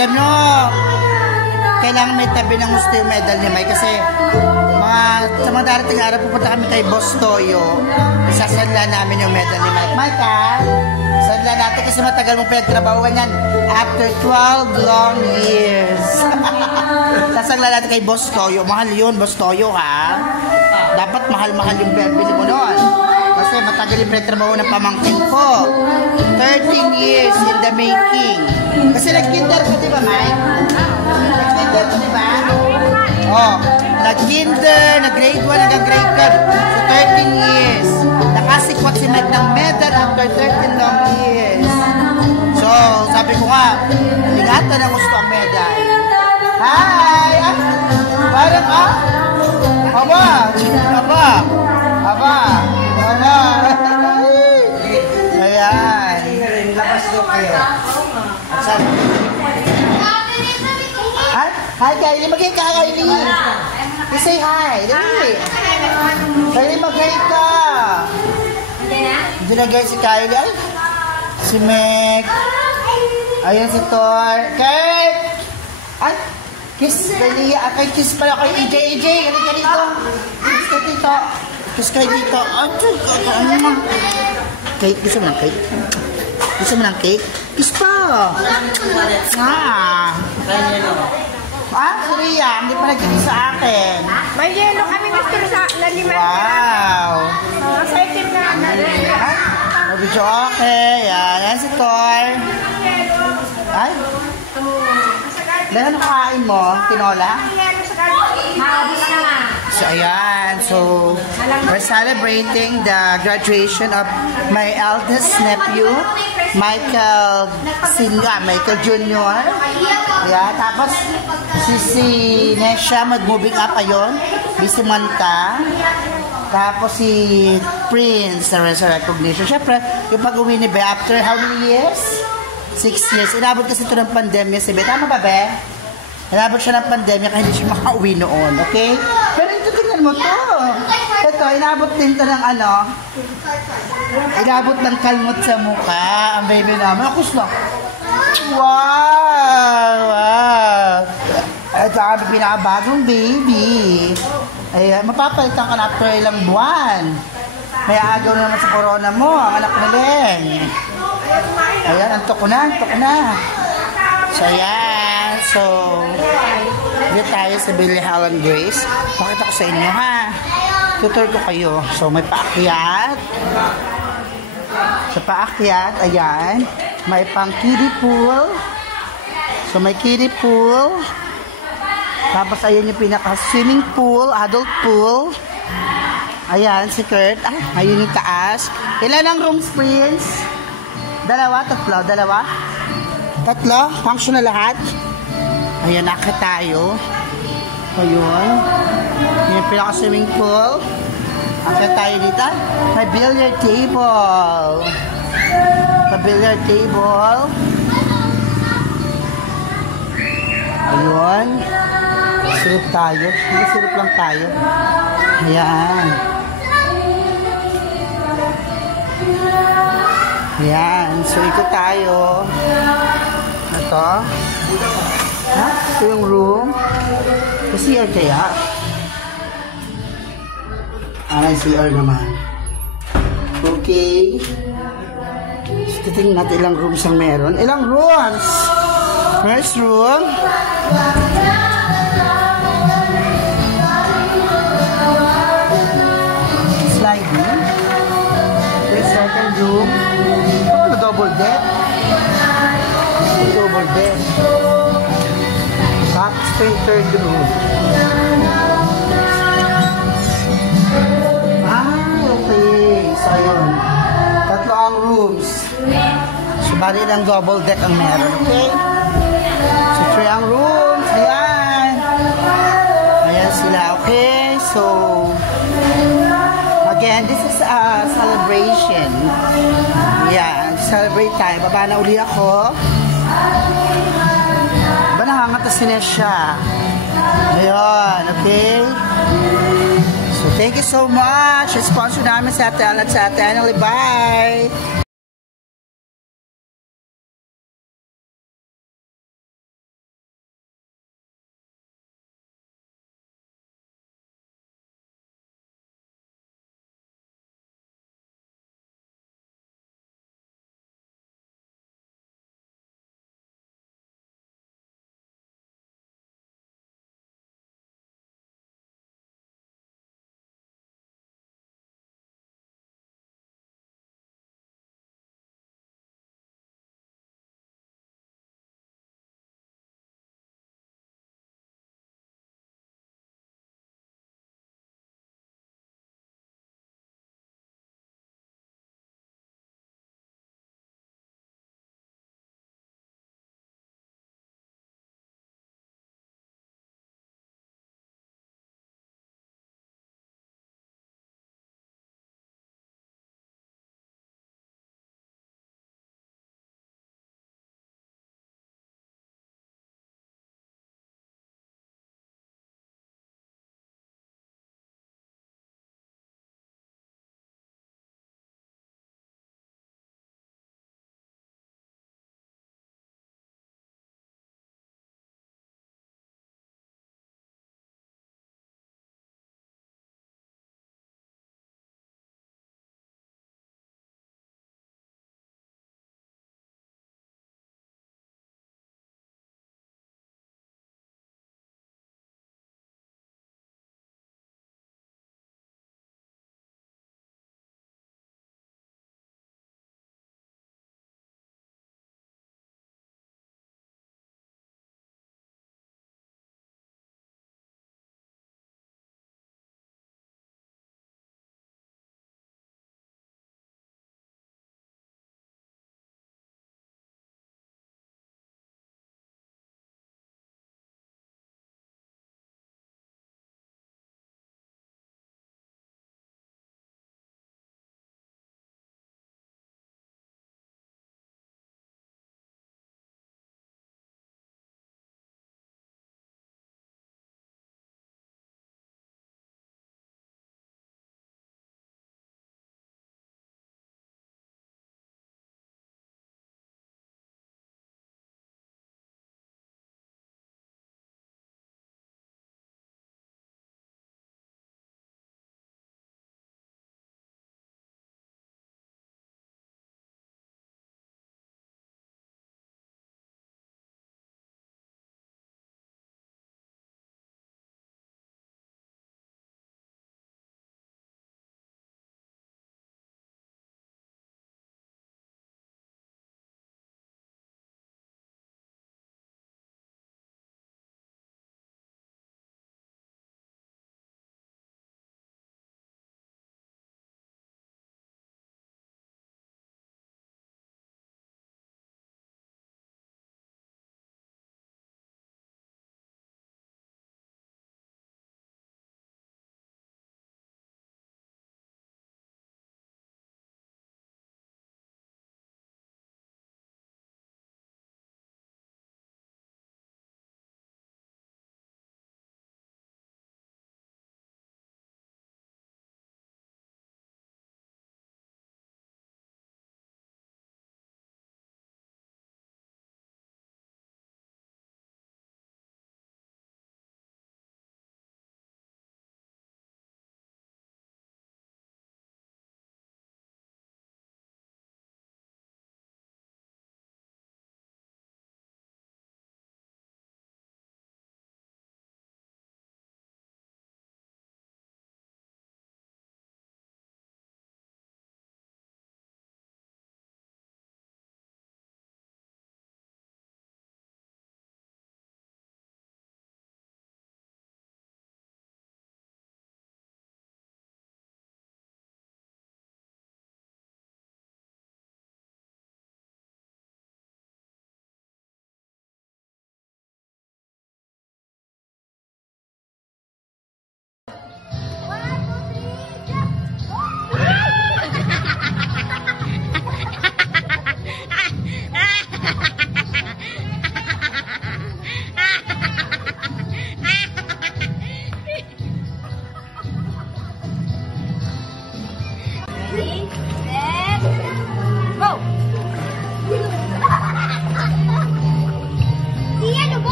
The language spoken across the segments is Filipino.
Alam nyo, kailangan may tabi ng gusto yung medal ni Mike kasi sa mga darating araw pupunta kami kay Boss Toyo. Isasanla namin yung medal ni Mike. Mike, sanla natin kasi matagal mong pinagtrabahuan yan. After 12 long years. Sasanla natin kay Boss Toyo. Mahal yun, Boss Toyo, ha? Dapat mahal-mahal yung bili mo nun. Kasi matagal yung pinagtrabaho ng pamangkin ko. 13 years in the making. Kasi nag-kinder ka, di ba, Mike? Nag-kinder ka, di ba? Oh, nag-kinder, nag-grade 1, nag-grade 3. So, 13 years. Nakasikwat si Mike ng medal after 13 long years. So, sabi ko nga, ingatan na gusto ang medal. Hi! Parang, Aba! Wala! Ayan. Lakas doon kayo. Hi, Kylie. Mag-hi ka, Kylie. Say hi. Dali. Kylie, mag-hi ka. Hindi na guys si Kylie. Ay, si Meg. Ayan si Thor. Kurt! Ay, kiss. Dali. Kay kiss pala kay EJ. EJ, galing ka dito. Kiss ka dito. Kiss kayo dito. Ano naman? Cake. Gusto mo ng cake? Gusto mo ng cake? Kiss pa. Kuya, hindi pa nagkikiss sa akin. May yelo kami gusto sa naliman. Wow. Sa itim na. Video okay. Yan si Thor. Ay. Dahil ano kain mo? Tinola? Maabis na nga. So, ayan. So, we're celebrating the graduation of my eldest nephew, Michael Jr. Yeah, tapos, si Nesha, mag-moving up ayon. Si Manta. Tapos, si Prince, na sa recognition. Siyempre, yung pag-uwi ni Be, after how many years? 6 years. Inabot kasi ito ng pandemya si Be. Tama ba, Be? Inabot siya ng pandemya kaya hindi siya makauwi noon. Okay? Pero ito, tingnan mo to. Ito, inabot din to ng inabot ng kalmot sa mukha. Ang baby naman. Akus lang. Wow! Ito ang pinakabagong baby. Ayan, mapapalitan ka na after ilang buwan. May agaw naman sa corona mo, ang anak ni Len. Ayan, antok ko na. So, ayan. So, dito tayo sa Billy Helen Grace. Pakita ko sa inyo, ha? Tutor ko kayo. So, may paakyat. Sa paakyat, ayan. May pang kiddie pool. So, may kiddie pool. Tapos, ayan yung pinaka-swimming pool, adult pool. Ayan, si Kurt. Ayun yung taas. Ilan ang rooms, Prince? Dalawa? Tatlo? Function na lahat? Ayan, nakita tayo. Ayun. Yung pinaka-swimming pool. Nakita tayo dito. May billiard table. Ayun. Silip tayo. Hindi silip lang tayo. Ayan. Ayan. So, ikot tayo. Ito. Ito yung room. CR kaya? May CR naman. Okay. So, titingnan natin ilang rooms ang meron. Ilang rooms? First room. Sliding. The second room. Double bed. Tapos yung third room. Okay. So, ayun. Tatlo ang rooms. So, bali ng double deck ang meron. Okay? So, 3 ang rooms. Ayan. Ayan sila. Okay? So, again, this is a celebration. Yeah, celebrate tayo. Baba na uli ako. Ba nakangatas na siya. Ayun, okay? So, thank you so much. Sponsor namin sa Ate at sa Ate Annalie. Bye!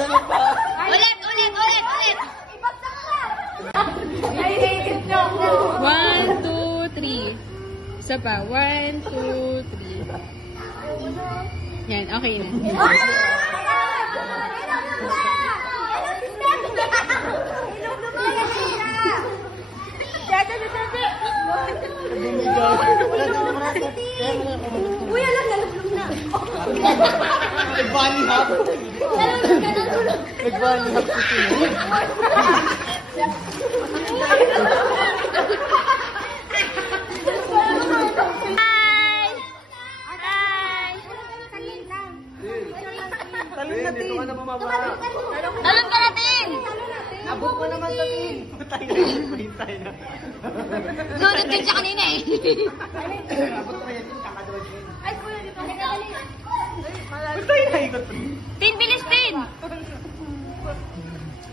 Ulit! Ay, naitip nyo. 1, 2, 3. Isa pa. 1, 2, 3. Yan, okay na. Uy, alam, nalulog na. Nag-bunny hop. Nag-bunny hop si Tino. Talon natin. Dito ka na bumaba. Talon ka natin! Abot mo naman tatin. Tayo na. Hintay na. Sunod din siya kanina eh. Abot ko yan. Kakadawad yun. Ay, kuya, di ba? Ba't tayo naikot? Tin, bilis, Tin!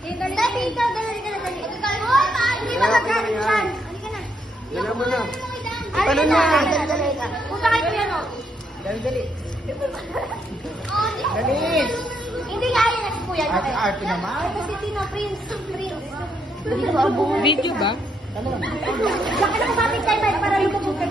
Dali, dali ka na, dali. Hindi ba magkakaroon dyan? Halika na. Dala mo na. Talon na. Punta kayo kuya, no? Dali. Oh, Dali. hindi kaya na si kuya. Arte naman. Si Tino, Prince. Video ba? Saka na kumapit tayo tayo para lumubog ka.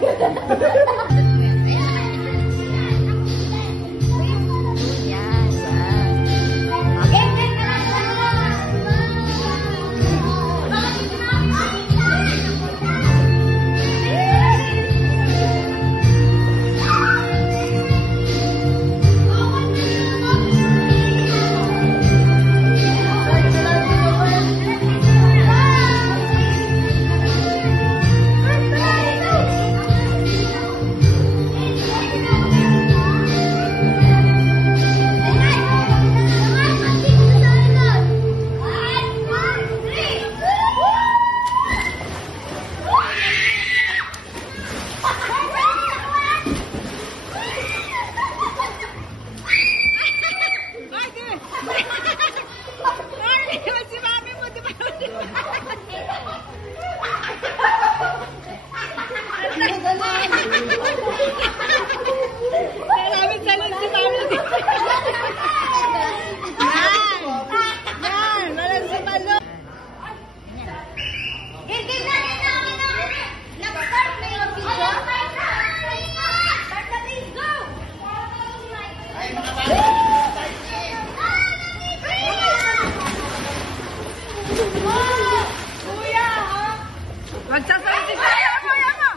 Magsasalita tayo, kuya mo!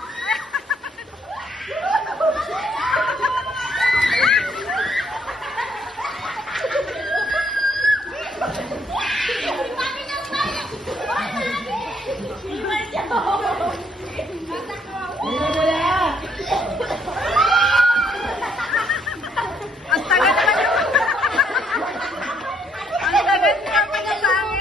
Ang tagal naman yung... Ang tagal naman yung sa akin.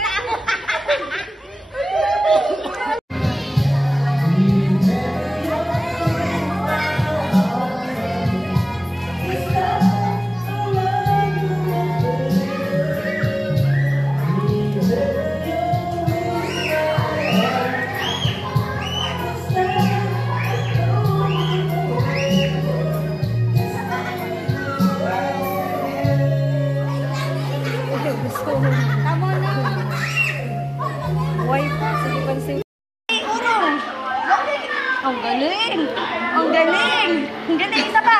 Tama na. Why pa? Sige pansin. Ang galing! Ang galing! Ang galing! Isa pa!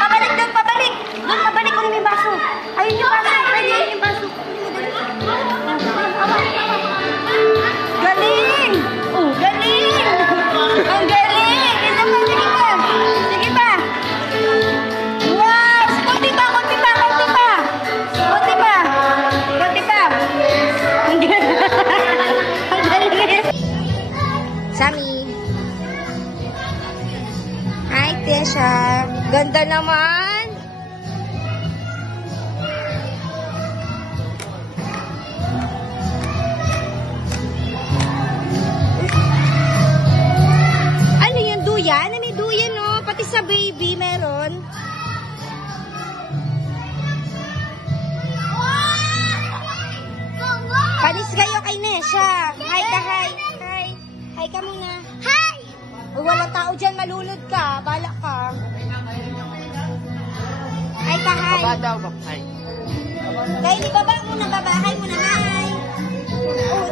Pabalik doon! Pabalik! Doon! Pabalik kung may baso! Ayun yung baso! Ayun yung baso! Galing! Oh, galing! Ang galing! Isa pa! Sige pa! Sige pa! Wow! Konti pa! Konti pa! Konti pa! Konti pa! Konti pa! Ang galing! Ang galing! Sammy! Hi, Tesha. Ganda naman. Ano yung duyan? Ano yung duyan, no? Pati sa baby, meron. Panis kayo kay Nesha. Hi ka, hi. Hi. Hi ka muna. Hi! O, walang tao dyan, malulod ka. Balak ka. Hi ka, hi. Baba daw, hi. Kylie, baba muna, babahay muna, Mai. Oh,